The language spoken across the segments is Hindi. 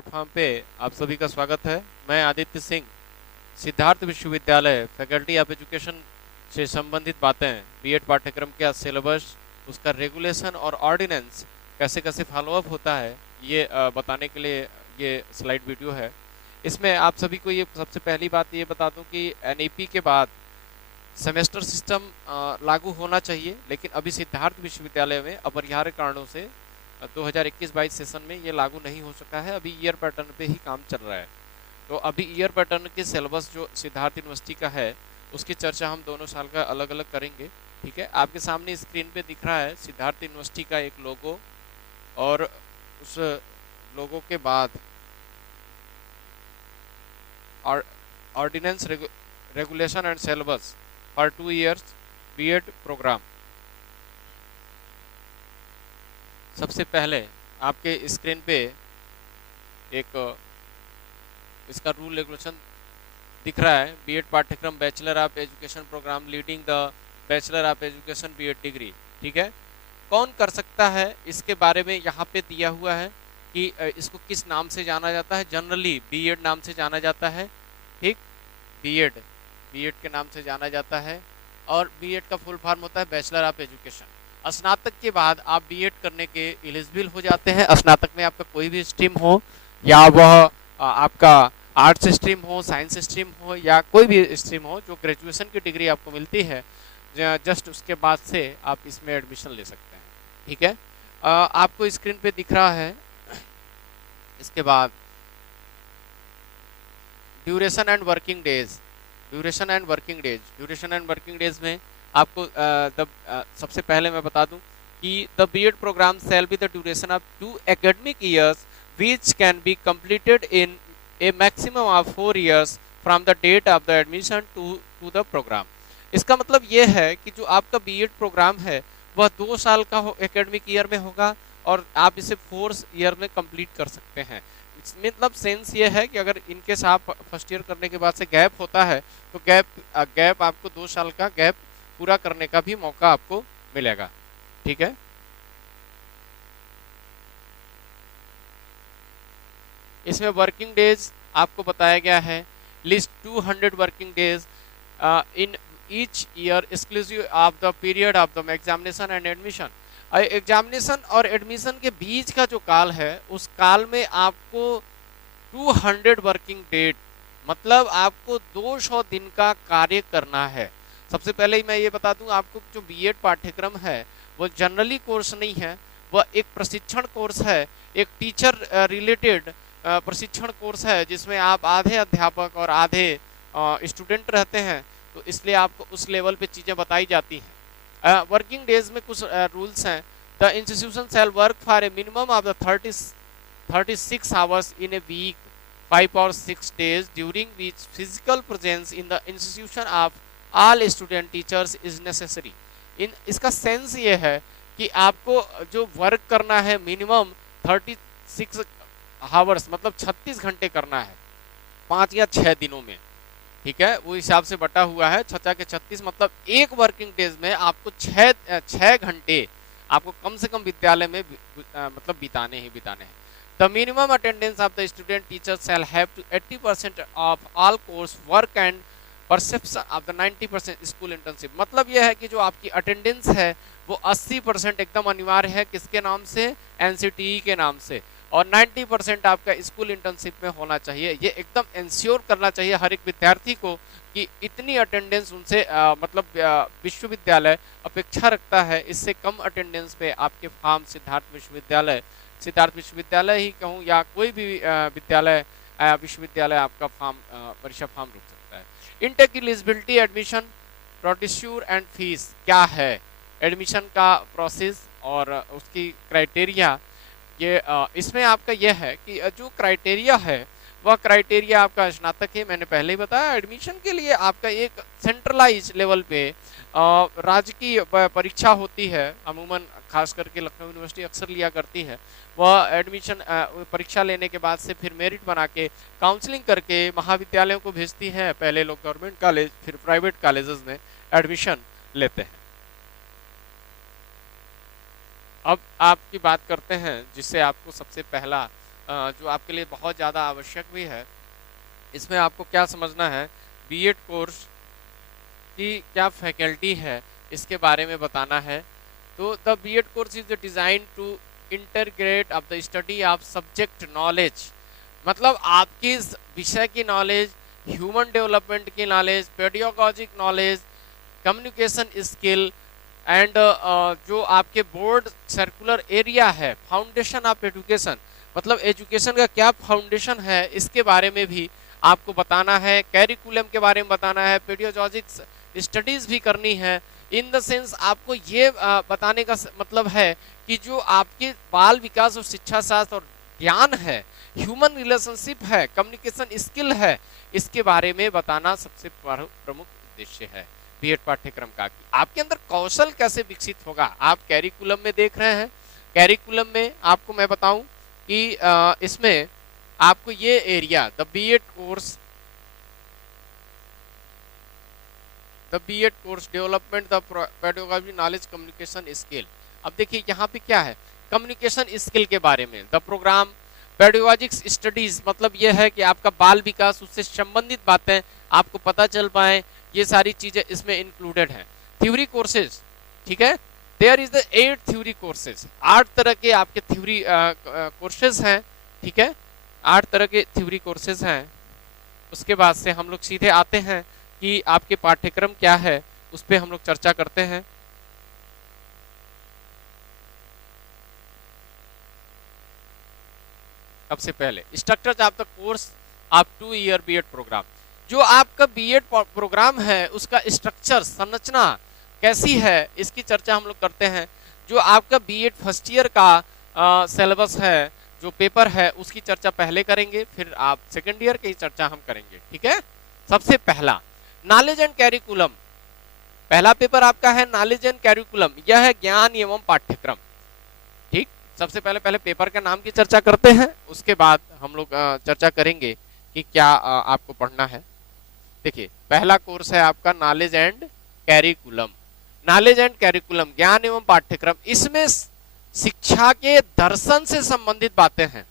प्लेटफॉर्म पे आप सभी का स्वागत है। मैं आदित्य सिंह, सिद्धार्थ विश्वविद्यालय फैकल्टी ऑफ एजुकेशन से संबंधित बातें, बीएड पाठ्यक्रम का सिलेबस, उसका रेगुलेशन और ऑर्डिनेंस कैसे कैसे फॉलोअप होता है, ये बताने के लिए ये स्लाइड वीडियो है। इसमें आप सभी को ये सबसे पहली बात ये बता दूं कि एनईपी के बाद सेमेस्टर सिस्टम लागू होना चाहिए, लेकिन अभी सिद्धार्थ विश्वविद्यालय में अपरिहार्य कारणों से 2021-22 सेशन में ये लागू नहीं हो सका है। अभी ईयर पैटर्न पे ही काम चल रहा है। तो अभी ईयर पैटर्न के सिलेबस जो सिद्धार्थ यूनिवर्सिटी का है उसकी चर्चा हम दोनों साल का अलग अलग करेंगे। ठीक है, आपके सामने स्क्रीन पे दिख रहा है सिद्धार्थ यूनिवर्सिटी का एक लोगो, और उस लोगो के बाद ordinance, regulation and syllabus for 2 years BEd programme. सबसे पहले आपके स्क्रीन पे एक इसका रूल रेगुलेशन दिख रहा है। बीएड पाठ्यक्रम bachelor of education programme leading the bachelor of education BEd degree. ठीक है, कौन कर सकता है इसके बारे में यहाँ पे दिया हुआ है कि इसको किस नाम से जाना जाता है। जनरली बीएड नाम से जाना जाता है। ठीक, बीएड के नाम से जाना जाता है, और बीएड का फुल फॉर्म होता है बैचलर ऑफ एजुकेशन। स्नातक के बाद आप बीएड करने के एलिजिबल हो जाते हैं। स्नातक में आपका कोई भी स्ट्रीम हो, या वह आपका आर्ट्स स्ट्रीम हो, साइंस स्ट्रीम हो, या कोई भी स्ट्रीम हो, जो ग्रेजुएशन की डिग्री आपको मिलती है, जस्ट उसके बाद से आप इसमें एडमिशन ले सकते हैं। ठीक है, आपको स्क्रीन पे दिख रहा है। इसके बाद duration and working days. Duration and working days में आपको सबसे पहले मैं बता दूं कि the BEd programme shall be the duration of 2 academic years which can be completed in a maximum of 4 years from the date of the admission to the program। इसका मतलब ये है कि जो आपका बीएड प्रोग्राम है वह 2 साल का एकेडमिक ईयर में होगा, और आप इसे 4 ईयर में कंप्लीट कर सकते हैं। मतलब सेंस ये है कि अगर इनके साथ फर्स्ट ईयर करने के बाद से गैप होता है तो गैप आपको 2 साल का गैप पूरा करने का भी मौका आपको मिलेगा। ठीक है, इसमें वर्किंग डेज आपको बताया गया है। List 200 working days in each year exclusive of the period of the examination and admission. Examination और एडमिशन के बीच का जो काल है, उस काल में आपको 200 वर्किंग डेट, मतलब आपको 200 दिन का कार्य करना है। सबसे पहले ही मैं ये बता दूं, आपको जो बीएड पाठ्यक्रम है वो जनरली कोर्स नहीं है, वह एक प्रशिक्षण कोर्स है, एक टीचर रिलेटेड प्रशिक्षण कोर्स है, जिसमें आप आधे अध्यापक और आधे स्टूडेंट रहते हैं। तो इसलिए आपको उस लेवल पे चीज़ें बताई जाती हैं। वर्किंग डेज में कुछ रूल्स हैं। The institution shall work for a minimum of the 36 hours in a week 5 और 6 days during which physical presence in the institution of all student teachers is necessary। इसका सेंस ये है कि आपको जो वर्क करना है मिनिमम 36 आवर्स, मतलब 36 घंटे करना है 5 या 6 दिनों में। ठीक है, वो हिसाब से बटा हुआ है 6 के 36, मतलब एक वर्किंग डेज में आपको 6 घंटे आपको कम से कम विद्यालय में मतलब बिताने हैं। The minimum attendance of the student teachers shall have to 80% of all course work and perception of the 90% school internship। मतलब यह है कि जो आपकी अटेंडेंस है वो 80% एकदम अनिवार्य है, किसके नाम से, एनसीटीई के नाम से, और 90% आपका स्कूल इंटर्नशिप में होना चाहिए। ये एकदम इंश्योर करना चाहिए हर एक विद्यार्थी को कि इतनी अटेंडेंस उनसे मतलब विश्वविद्यालय अपेक्षा रखता है। इससे कम अटेंडेंस पे आपके फॉर्म सिद्धार्थ विश्वविद्यालय ही कहूँ या कोई भी विश्वविद्यालय आपका फॉर्म परीक्षा फॉर्म रुक सकता है। Intake eligibility, admission procedure and fees क्या है, एडमिशन का प्रोसेस और उसकी क्राइटेरिया। ये इसमें आपका यह है कि जो क्राइटेरिया है वह क्राइटेरिया आपका स्नातक है, मैंने पहले ही बताया। एडमिशन के लिए आपका एक सेंट्रलाइज लेवल पे राज्य की परीक्षा होती है, अमूमन खास करके लखनऊ यूनिवर्सिटी अक्सर लिया करती है। वह एडमिशन परीक्षा लेने के बाद से फिर मेरिट बना के काउंसलिंग करके महाविद्यालयों को भेजती है। पहले लोग गवर्नमेंट कॉलेज फिर प्राइवेट कॉलेजेस में एडमिशन लेते हैं। अब आपकी बात करते हैं जिससे आपको सबसे पहला जो आपके लिए बहुत ज़्यादा आवश्यक भी है। इसमें आपको क्या समझना है, बीएड कोर्स की क्या फैकल्टी है इसके बारे में बताना है। तो the BEd course is design to integrate of the study of subject knowledge, मतलब आपकी विषय की नॉलेज, ह्यूमन डेवलपमेंट की knowledge, pedagogic knowledge, communication skill and जो आपके बोर्ड सर्कुलर एरिया है, फाउंडेशन ऑफ एजुकेशन, मतलब एजुकेशन का क्या फाउंडेशन है इसके बारे में भी आपको बताना है। कैरिकुलम के बारे में बताना है, पेडियोलॉजिक स्टडीज भी करनी है। इन द सेंस आपको ये बताने का मतलब है कि जो आपके बाल विकास और शिक्षा शास्त्र और ज्ञान है, ह्यूमन रिलेशनशिप है, कम्युनिकेशन स्किल है, इसके बारे में बताना सबसे प्रमुख उद्देश्य है बीएड पाठ्यक्रम का। आपके अंदर कौशल कैसे विकसित होगा, आप कैरिकुलम में देख रहे हैं। कैरिकुलम में आपको मैं बताऊं कि इसमें आपको ये area the BEd course development the pedagogy knowledge communication skill. अब देखिए यहाँ पे क्या है, कम्युनिकेशन स्किल के बारे में द प्रोग्राम पेडागोजिक स्टडीज, मतलब ये है कि आपका बाल विकास, उससे संबंधित बातें आपको पता चल पाए, ये सारी चीजें इसमें इंक्लूडेड हैं। थ्योरी कोर्सेज, ठीक है, there is the 8 theory courses, 8 तरह के आपके थ्योरी कोर्सेज हैं, ठीक है, 8 तरह के थ्योरी कोर्सेज हैं। उसके बाद से हम लोग सीधे आते हैं कि आपके पाठ्यक्रम क्या है, उस पर हम लोग चर्चा करते हैं। सबसे पहले structure of the course of 2 year BEd programme, जो आपका बीएड प्रोग्राम है उसका स्ट्रक्चर, संरचना कैसी है, इसकी चर्चा हम लोग करते हैं। जो आपका बीएड फर्स्ट ईयर का सिलेबस है, जो पेपर है, उसकी चर्चा पहले करेंगे, फिर आप सेकेंड ईयर की चर्चा हम करेंगे, ठीक है। सबसे पहला नॉलेज एंड कैरिकुलम, पहला पेपर आपका है नॉलेज एंड कैरिकुलम, यह है ज्ञान एवं पाठ्यक्रम, ठीक। सबसे पहले पेपर का नाम की चर्चा करते हैं, उसके बाद हम लोग चर्चा करेंगे कि क्या आपको पढ़ना है। देखिए पहला कोर्स है आपका knowledge and curriculum. Knowledge and curriculum, ज्ञान एवं पाठ्यक्रम, इसमें शिक्षा के दर्शन से संबंधित बातें हैं।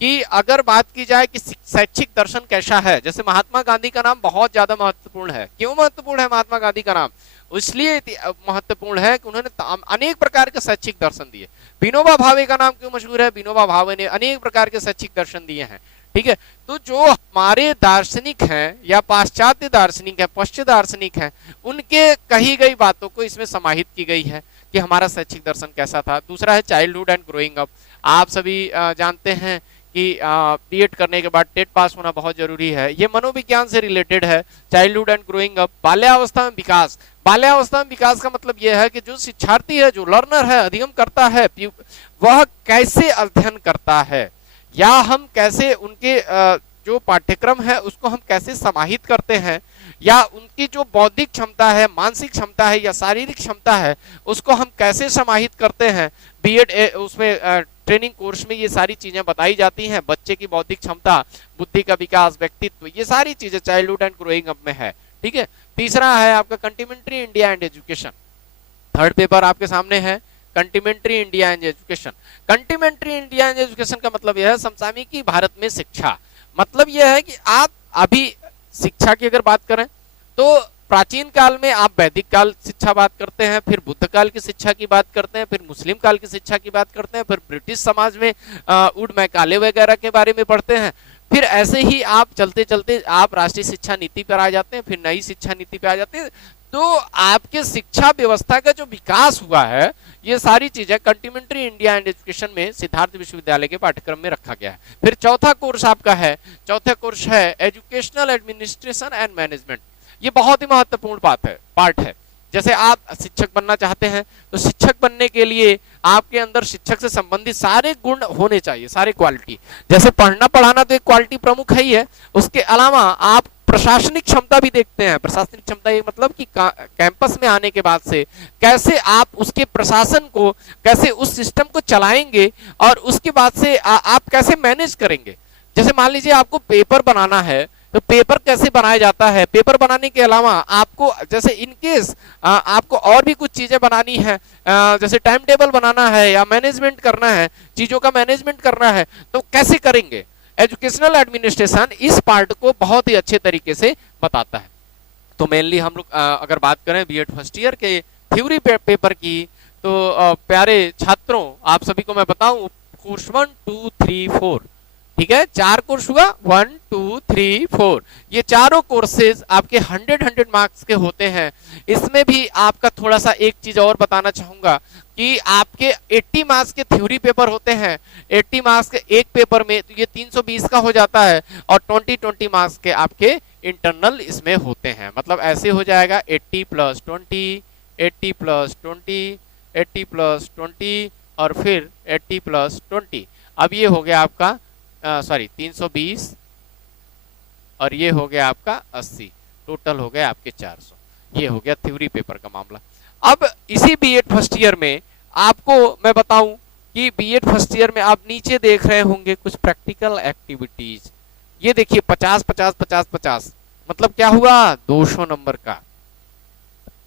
कि अगर बात की जाए कि शैक्षिक दर्शन कैसा है, जैसे महात्मा गांधी का नाम बहुत ज्यादा महत्वपूर्ण है। क्यों महत्वपूर्ण है महात्मा गांधी का नाम? इसलिए महत्वपूर्ण है कि उन्होंने अनेक प्रकार के शैक्षिक दर्शन दिए। विनोबा भावे का नाम क्यों मशहूर है? विनोबा भावे ने अनेक प्रकार के शैक्षिक दर्शन दिए हैं, ठीक है। तो जो हमारे दार्शनिक हैं या पाश्चात्य दार्शनिक है, पश्चिमी दार्शनिक हैं, उनके कही गई बातों को इसमें समाहित की गई है कि हमारा शैक्षिक दर्शन कैसा था। दूसरा है चाइल्डहुड एंड ग्रोइंग अप। आप सभी जानते हैं कि बीएड करने के बाद टेट पास होना बहुत जरूरी है, ये मनोविज्ञान से रिलेटेड है। चाइल्डहुड एंड ग्रोइंग अप, बाल्यावस्था में विकास। बाल्यावस्था में विकास का मतलब यह है कि जो शिक्षार्थी है, जो लर्नर है, अध्ययन करता है, वह कैसे अध्ययन करता है, या हम कैसे उनके जो पाठ्यक्रम है उसको हम कैसे समाहित करते हैं, या उनकी जो बौद्धिक क्षमता है, मानसिक क्षमता है या शारीरिक क्षमता है, उसको हम कैसे समाहित करते हैं। बीएड उसमें ट्रेनिंग कोर्स में ये सारी चीजें बताई जाती हैं। बच्चे की बौद्धिक क्षमता, बुद्धि का विकास, व्यक्तित्व, ये सारी चीजें चाइल्डहुड एंड ग्रोइंग अप में है, ठीक है। तीसरा है आपका contemporary India and education. Third paper आपके सामने है contemporary India and education. Contemporary India and education का मतलब यह है समसामयिकी भारत में शिक्षा। मतलब यह है कि आप अभी शिक्षा की अगर बात करें तो प्राचीन काल में आप वैदिक काल शिक्षा बात करते हैं, फिर बुद्ध काल की शिक्षा की बात करते हैं, फिर मुस्लिम काल की शिक्षा की बात करते हैं, फिर ब्रिटिश समाज में उड मैकाले वगैरह के बारे में पढ़ते हैं, फिर ऐसे ही आप चलते चलते आप राष्ट्रीय शिक्षा नीति पर आ जाते हैं, फिर नई शिक्षा नीति पर आ जाते हैं। तो आपके शिक्षा व्यवस्था का जो विकास हुआ है, ये सारी चीजें कंटिमेंट्री इंडिया एंड एजुकेशन में सिद्धार्थ विश्वविद्यालय के पाठ्यक्रम में रखा गया है। फिर चौथा कोर्स आपका है, चौथा कोर्स है एजुकेशनल एडमिनिस्ट्रेशन एंड मैनेजमेंट। ये बहुत ही महत्वपूर्ण पार्ट है। जैसे आप शिक्षक बनना चाहते हैं तो शिक्षक बनने के लिए आपके अंदर शिक्षक से संबंधित सारे गुण होने चाहिए, सारे क्वालिटी। जैसे पढ़ना पढ़ाना तो एक क्वालिटी प्रमुख है ही है, उसके अलावा आप प्रशासनिक क्षमता भी देखते हैं। प्रशासनिक क्षमता ये मतलब कि कैंपस में आने के बाद से कैसे आप उसके प्रशासन को, कैसे उस सिस्टम को चलाएंगे, और उसके बाद से आप कैसे मैनेज करेंगे। जैसे मान लीजिए आपको पेपर बनाना है, तो पेपर कैसे बनाया जाता है, पेपर बनाने के अलावा आपको जैसे इन केस आपको और भी कुछ चीजें बनानी है, जैसे टाइम टेबल बनाना है या मैनेजमेंट करना है, चीजों का मैनेजमेंट करना है, तो कैसे करेंगे। एजुकेशनल एडमिनिस्ट्रेशन इस पार्ट को बहुत ही अच्छे तरीके से बताता है। तो मेनली हम लोग अगर बात करें बीएड फर्स्ट ईयर के थ्योरी पेपर की, तो प्यारे छात्रों आप सभी को मैं बताऊं कोर्स 1 2 3 4, ठीक है, 4 कोर्स हुआ 1 2 3 4, ये चारों कोर्सेज आपके 100 मार्क्स के होते हैं। इसमें भी आपका थोड़ा सा एक चीज और बताना चाहूंगा कि आपके 80 मार्क्स के थ्योरी पेपर होते हैं, 80 मार्क्स के एक पेपर में, तो ये 320 का हो जाता है, और 20 मार्क्स के आपके इंटरनल इसमें होते हैं। मतलब ऐसे हो जाएगा 80 + 20, 80 + 20, 80 + 20 और फिर 80 + 20। अब ये हो गया आपका सॉरी 320 और ये हो गया आपका 80, टोटल हो गया आपके 400। ये हो गया थ्योरी पेपर का मामला। अब इसी बीएड फर्स्ट ईयर में आपको मैं बताऊं कि बीएड फर्स्ट ईयर में आप नीचे देख रहे होंगे कुछ प्रैक्टिकल एक्टिविटीज। ये देखिए 50 50 50 50, मतलब क्या हुआ 200 नंबर का।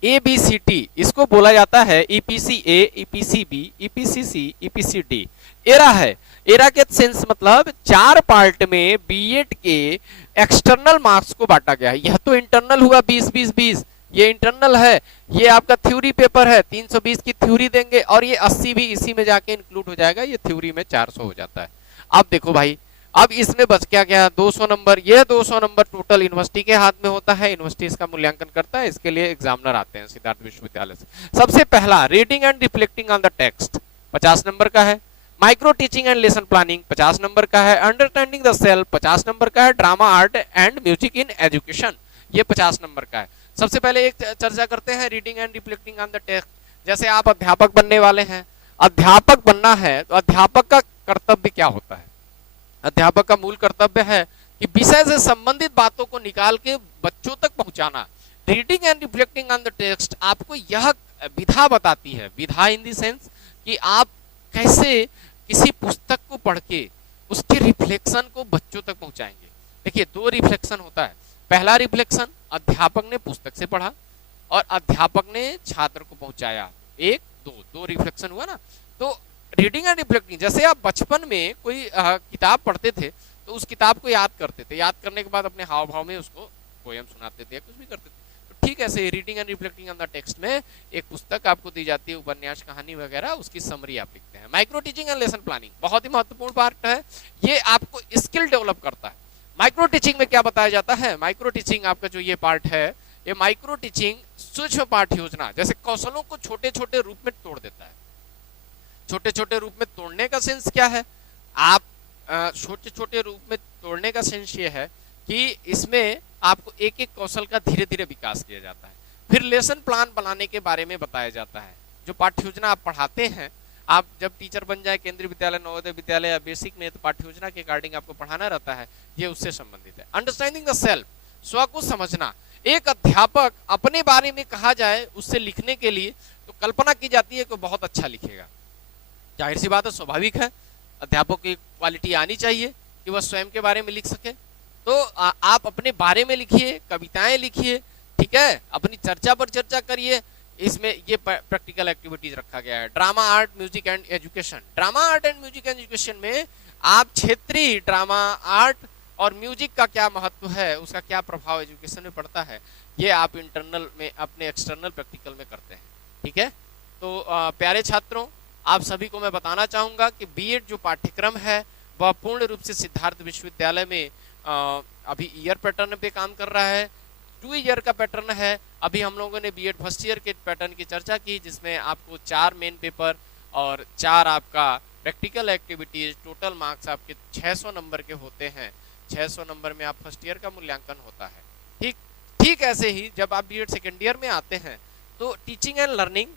ABCT इसको बोला जाता है EPCA, EPCB, EPCC, EPCD। Era है, एरा के सेंस मतलब 4 पार्ट में बीएड के एक्सटर्नल मार्क्स को बांटा गया है। यह तो इंटरनल हुआ 20 20 20, ये इंटरनल है। ये आपका थ्योरी पेपर है, 320 की थ्योरी देंगे और ये 80 भी इसी में जाके इंक्लूड हो जाएगा, ये थ्योरी में 400 हो जाता है। अब देखो भाई, अब इसमें बच क्या गया 200 नंबर। ये 200 नंबर टोटल यूनिवर्सिटी के हाथ में होता है, यूनिवर्सिटी इसका मूल्यांकन करता है, इसके लिए एग्जामिनर आते हैं सिद्धार्थ विश्वविद्यालय से। सबसे पहला reading and reflecting on the text 50 number का है, micro teaching and lesson planning 50 number का है, अंडरस्टैंडिंग द सेल्फ 50 नंबर का है, drama art and music in education ये 50 नंबर का है। सबसे पहले एक चर्चा करते हैं reading and reflecting on the text. जैसे आप अध्यापक बनने वाले हैं, अध्यापक बनना है तो अध्यापक का कर्तव्य क्या होता है। अध्यापक का मूल कर्तव्य है कि विषय से संबंधित बातों को निकाल के बच्चों तक पहुंचाना। Reading and reflecting on the text आपको यह विधा बताती है, विधा इन द सेंस कि आप कैसे किसी पुस्तक को पढ़ के उसके रिफ्लेक्शन को बच्चों तक पहुंचाएंगे। देखिए 2 रिफ्लेक्शन होता है। पहला रिफ्लेक्शन अध्यापक ने पुस्तक से पढ़ा और अध्यापक ने छात्र को पहुंचाया, 1 2 रिफ्लेक्शन हुआ ना। तो रीडिंग एंड रिफ्लेक्टिंग, जैसे आप बचपन में कोई किताब पढ़ते थे तो उस किताब को याद करते थे, याद करने के बाद अपने हाव भाव में उसको पोयम सुनाते थे या कुछ भी करते थे। तो ठीक ऐसे reading and reflecting on the text में एक पुस्तक आपको दी जाती है, उपन्यास कहानी वगैरह, उसकी समरी आप लिखते हैं। Micro teaching and lesson planning बहुत ही महत्वपूर्ण पार्ट है, ये आपको स्किल डेवलप करता है। माइक्रो टीचिंग में क्या बताया जाता है, माइक्रो टीचिंग आपका जो ये पार्ट है, ये माइक्रो टीचिंग सूक्ष्म पाठ योजना जैसे कौशलों को छोटे छोटे रूप में तोड़ देता है। छोटे छोटे रूप में तोड़ने का सेंस क्या है, आप छोटे छोटे रूप में तोड़ने का सेंस ये है कि इसमें आपको एक एक कौशल का धीरे धीरे विकास किया जाता है। फिर लेसन प्लान बनाने के बारे में बताया जाता है। जो पाठ्य योजना आप पढ़ाते हैं, आप जब टीचर बन जाए केंद्रीय विद्यालय, नवोदय विद्यालय या बेसिक में, तो पाठ्य योजना के अकॉर्डिंग आपको पढ़ाना रहता है, ये उससे संबंधित है। अंडरस्टैंडिंग द सेल्फ, स्व को समझना। एक अध्यापक अपने बारे में कहा जाए उससे लिखने के लिए तो कल्पना की जाती है कि बहुत अच्छा लिखेगा। जाहिर सी बात है, स्वाभाविक है, अध्यापक की क्वालिटी आनी चाहिए कि वह स्वयं के बारे में लिख सके। तो आप अपने बारे में लिखिए, कविताएं लिखिए, ठीक है, अपनी चर्चा पर चर्चा करिए। इसमें ये प्रैक्टिकल एक्टिविटीज रखा गया है। Drama art music and education, drama art and music and education में आप क्षेत्रीय ड्रामा आर्ट और म्यूजिक का क्या महत्व है, उसका क्या प्रभाव एजुकेशन में पड़ता है, ये आप इंटरनल में अपने एक्सटर्नल प्रैक्टिकल में करते हैं। ठीक है, तो प्यारे छात्रों, आप सभी को मैं बताना चाहूंगा कि बीएड जो पाठ्यक्रम है वह पूर्ण रूप से सिद्धार्थ विश्वविद्यालय में अभी ईयर पैटर्न पे काम कर रहा है। 2 ईयर का पैटर्न है। अभी हम लोगों ने बीएड फर्स्ट ईयर के पैटर्न की चर्चा की, जिसमें आपको 4 मेन पेपर और 4 आपका प्रैक्टिकल एक्टिविटीज, टोटल मार्क्स आपके 600 नंबर के होते हैं। 600 नंबर में आप फर्स्ट ईयर का मूल्यांकन होता है। ठीक ऐसे ही जब आप बीएड सेकेंड ईयर में आते हैं तो टीचिंग एंड लर्निंग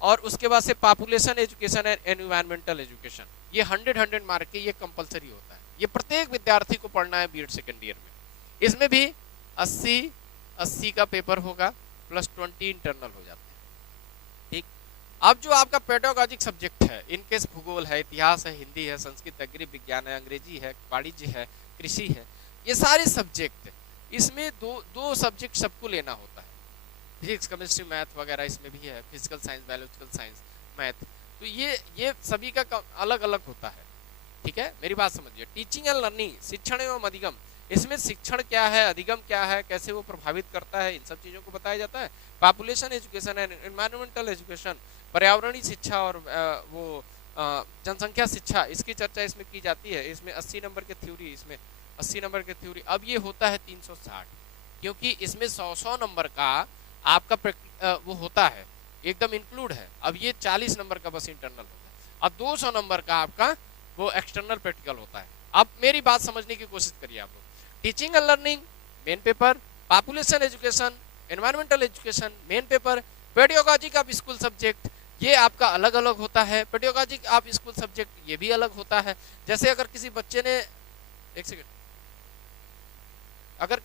और उसके बाद से population education and environmental education, ये 100 मार्क के, ये कंपलसरी होता है। ये प्रत्येक विद्यार्थी को पढ़ना है बीएड सेकेंड ईयर में। इसमें भी 80 का पेपर होगा प्लस 20 इंटरनल हो जाते हैं। ठीक, अब जो आपका पेडागॉजिक सब्जेक्ट है, इनकेस भूगोल है, इतिहास है, हिंदी है, संस्कृत है, गृह विज्ञान है, अंग्रेजी है, वाणिज्य है, कृषि है, ये सारे सब्जेक्ट इसमें दो सब्जेक्ट सबको लेना होता है, फिजिक्स केमिस्ट्री मैथ वगैरह इसमें भी है, physical science biological science math, तो ये सभी का अलग अलग होता है। ठीक है, मेरी बात समझिए। टीचिंग एंड लर्निंग, शिक्षण एवं अधिगम, इसमें शिक्षण क्या है, अधिगम क्या है, कैसे वो प्रभावित करता है, इन सब चीजों को बताया जाता है। Population education and environmental education, पर्यावरणीय शिक्षा और जनसंख्या शिक्षा, इसकी चर्चा इसमें की जाती है। इसमें 80 नंबर की थ्योरी, इसमें 80 नंबर की थ्योरी। अब ये होता है 360, क्योंकि इसमें 100 नंबर का आपका वो होता है, एकदम इंक्लूड है। अब ये 40 नंबर का बस इंटरनल होता है, अब 200 नंबर का आपका वो एक्सटर्नल प्रैक्टिकल होता है। अब मेरी बात समझने की कोशिश करिए आप लोग। Teaching and learning main paper, population education, environmental education main paper, pedagogic of school subject ये आपका अलग अलग होता है। पेडियोलॉजिक ऑफ स्कूल सब्जेक्ट ये भी अलग होता है। जैसे अगर किसी बच्चे ने, एक सेकेंड, अगर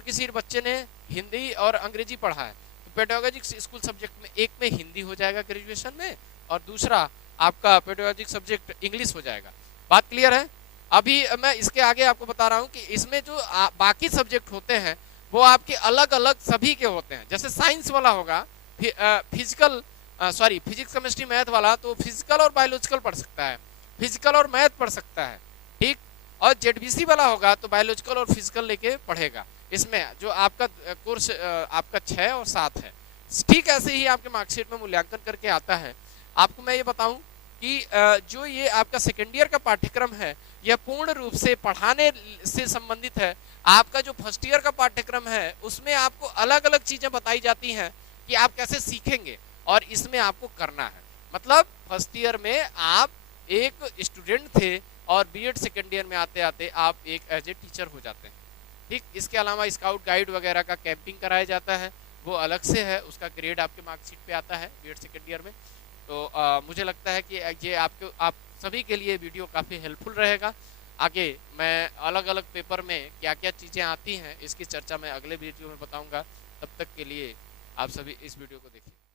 किसी बच्चे ने हिंदी और अंग्रेजी पढ़ा है तो पेडियोलॉजिक स्कूल सब्जेक्ट में एक में हिंदी हो जाएगा ग्रेजुएशन में, और दूसरा आपका पेडियोलॉजिक सब्जेक्ट इंग्लिश हो जाएगा। बात क्लियर है? अभी मैं इसके आगे आपको बता रहा हूं कि इसमें जो बाकी सब्जेक्ट होते हैं वो आपके अलग अलग सभी के होते हैं। जैसे साइंस वाला होगा फिजिक्स केमिस्ट्री मैथ वाला तो फिजिकल और बायोलॉजिकल पढ़ सकता है, फिजिकल और मैथ पढ़ सकता है, ठीक। और जेडबीसी वाला होगा तो बायोलॉजिकल और फिजिकल लेके पढ़ेगा। इसमें जो आपका कोर्स आपका 6 और 7 है, ठीक। ऐसे ही आपके मार्कशीट में मूल्यांकन करके आता है। आपको मैं ये बताऊं कि जो ये आपका सेकेंड ईयर का पाठ्यक्रम है यह पूर्ण रूप से पढ़ाने से संबंधित है। आपका जो फर्स्ट ईयर का पाठ्यक्रम है उसमें आपको अलग अलग चीजें बताई जाती हैं कि आप कैसे सीखेंगे और इसमें आपको करना है। मतलब फर्स्ट ईयर में आप एक स्टूडेंट थे और बीएड सेकेंड ईयर में आते आते आप एक एज ए टीचर हो जाते हैं, ठीक। इसके अलावा स्काउट गाइड वगैरह का कैंपिंग कराया जाता है, वो अलग से है, उसका ग्रेड आपके मार्कशीट पे आता है बीएड सेकेंड ईयर में। तो मुझे लगता है कि ये आप सभी के लिए वीडियो काफ़ी हेल्पफुल रहेगा। आगे मैं अलग अलग पेपर में क्या क्या चीज़ें आती हैं इसकी चर्चा मैं अगले वीडियो में बताऊंगा। तब तक के लिए आप सभी इस वीडियो को देखिए।